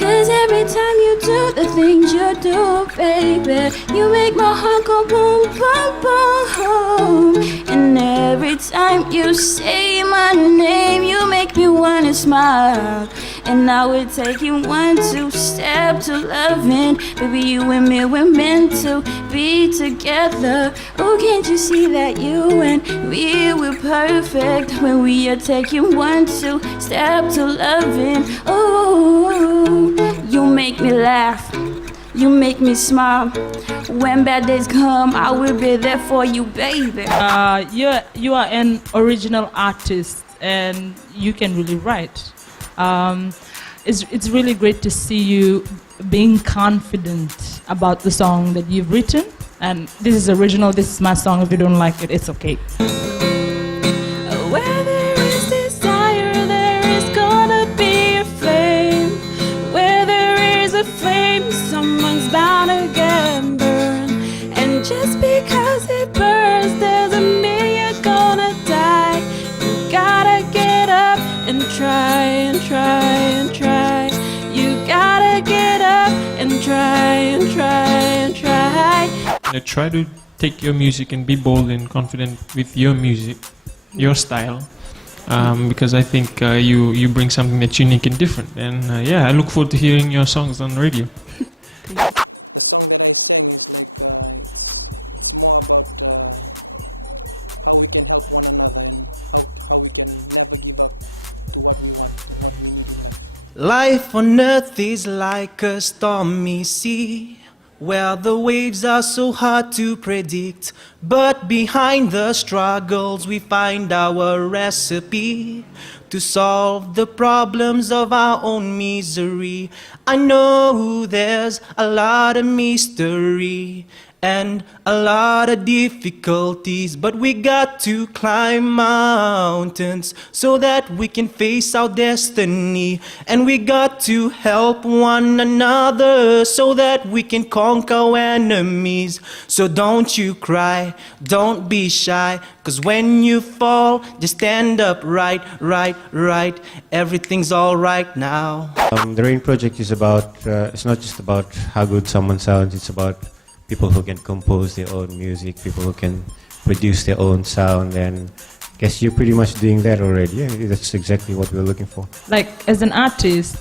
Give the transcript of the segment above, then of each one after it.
Cause every time you do the things you do, baby, you make my heart go boom, boom, boom. And every time you say my name, you make me wanna smile. And I would take you 1, 2 step to loving. Baby, you and me, we're meant to be together. Oh, can't you see that you and me, we're perfect when we are taking 1, 2 step to loving. Oh, you make me laugh, you make me smile. When bad days come, I will be there for you, baby. You are an original artist and you can really write. It's really great to see you being confident about the song that you've written. And this is original, this is my song. If you don't like it, it's okay. Where there is desire, there is gonna be a flame. Where there is a flame, someone's bound to get burned. And just because it burns doesn't mean you're gonna die. You gotta get up and try and try and try. You gotta get up and try and try and try. Try to take your music and be bold and confident with your music, your style, because I think you bring something that's unique and different. And yeah, I look forward to hearing your songs on radio. Life on earth is like a stormy sea, where the waves are so hard to predict. But behind the struggles we find our recipe to solve the problems of our own misery. I know there's a lot of mystery and a lot of difficulties, but we got to climb mountains so that we can face our destiny. And we got to help one another so that we can conquer our enemies. So don't you cry, don't be shy, cause when you fall, just stand up right. Everything's alright now. The Rain Project is about, it's not just about how good someone sounds, it's about people who can compose their own music, people who can produce their own sound, and I guess you're pretty much doing that already. Yeah, that's exactly what we're looking for. Like, as an artist,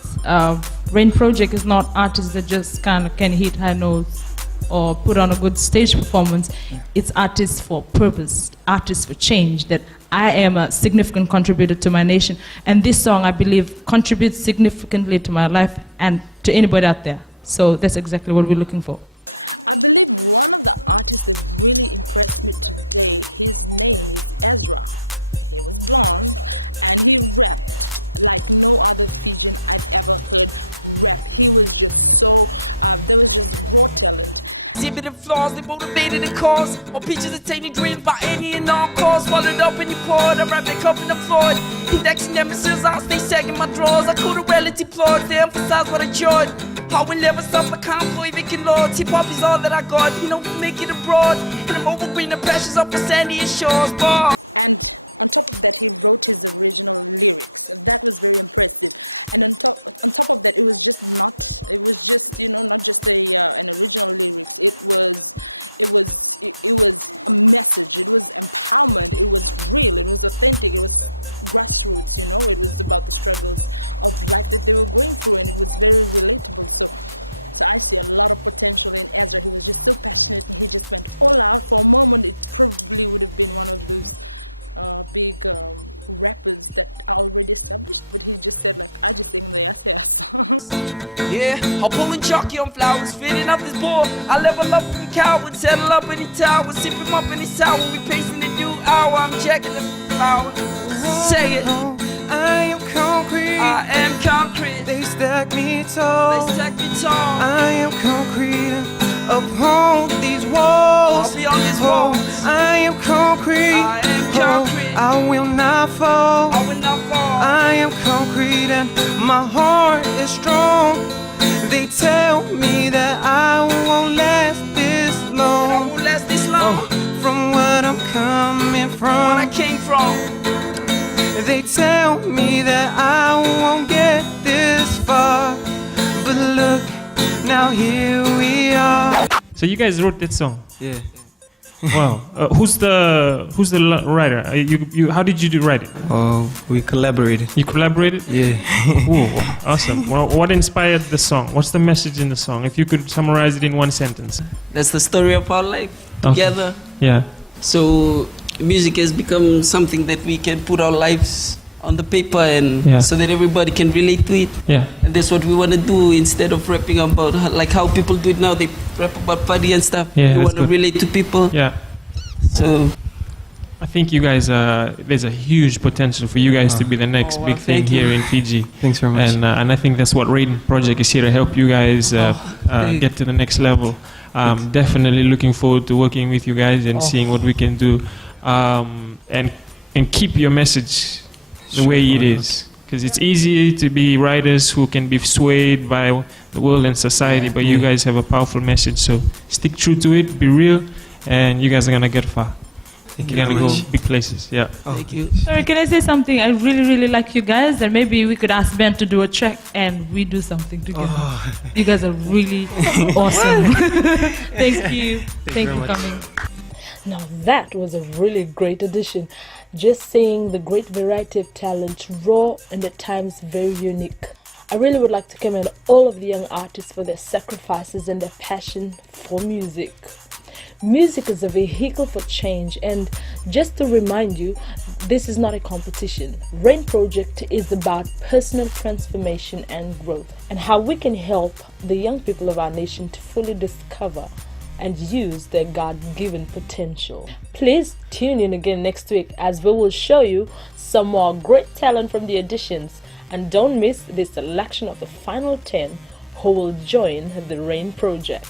Rain Project is not artists that just kind of can hit high notes or put on a good stage performance. It's artists for purpose, artists for change, that I am a significant contributor to my nation. And this song, I believe, contributes significantly to my life and to anybody out there. So that's exactly what we're looking for. Exhibited flaws, they motivated the cause. All pictures attaining dreams by any and all cause. Swallowed up in your poured, I wrap it up in the floor. Indexing nemesis, I'll stay second my drawers. I could have reality plot, they emphasize what I judge. How we never suffer, can't believe it can lord. Hip-hop is all that I got, you know, make it abroad. And I'm over green the pressures up for sandy and shores, bar. Yeah, I'm pulling jockey on flowers, fitting up this ball. I level up in coward, settle up in the tower, sip him up in the sour. We pacing the new hour, I'm checking the power. Say it. I am concrete. I am concrete. They stack me tall. They stack me tall. I am concrete upon these walls. I'll be on these walls. I am concrete. I am concrete. I will not fall. I will not fall. I am concrete and my heart is strong. They tell me that I won't last this And I long. won't last this long. From what I'm coming Where I from, came from. they tell me that I won't get this far. But look, now here we are. So you guys wrote that song. Yeah. Wow. Who's the writer? How did you write it? Oh, we collaborated. You collaborated? Yeah. Ooh, awesome. Well, what inspired the song? What's the message in the song? If you could summarize it in one sentence. That's the story of our life together. Yeah. So music has become something that we can put our lives on the paper and Yeah. so that everybody can relate to it. Yeah. And that's what we want to do instead of rapping about like how people do it now. They rap about party and stuff. Yeah, we that's want to good. relate to people. Yeah. So I think you guys, there's a huge potential for you guys to be the next Oh, big wow, thing thank you. here in Fiji. Thanks very much. And I think that's what Raiden Project is here to help you guys thank get to the next level. Definitely looking forward to working with you guys and seeing what we can do, and keep your message the way it is. Because it's easy to be writers who can be swayed by the world and society, but you guys have a powerful message. So stick true to it, be real, and you guys are gonna get far. Thank you You're very gonna go much. big places. Yeah. thank you. Sorry, can I say something? I really, really like you guys, and maybe we could ask Ben to do a track and we do something together. You guys are really awesome. Thank you. Thank you for coming. Now that was a really great addition. Just seeing the great variety of talent, raw and at times very unique. I really would like to commend all of the young artists for their sacrifices and their passion for music. Music is a vehicle for change, and just to remind you, this is not a competition. Rain Project is about personal transformation and growth, and how we can help the young people of our nation to fully discover and use their God-given potential. Please tune in again next week as we will show you some more great talent from the auditions, and don't miss the selection of the final 10 who will join the Rain Project.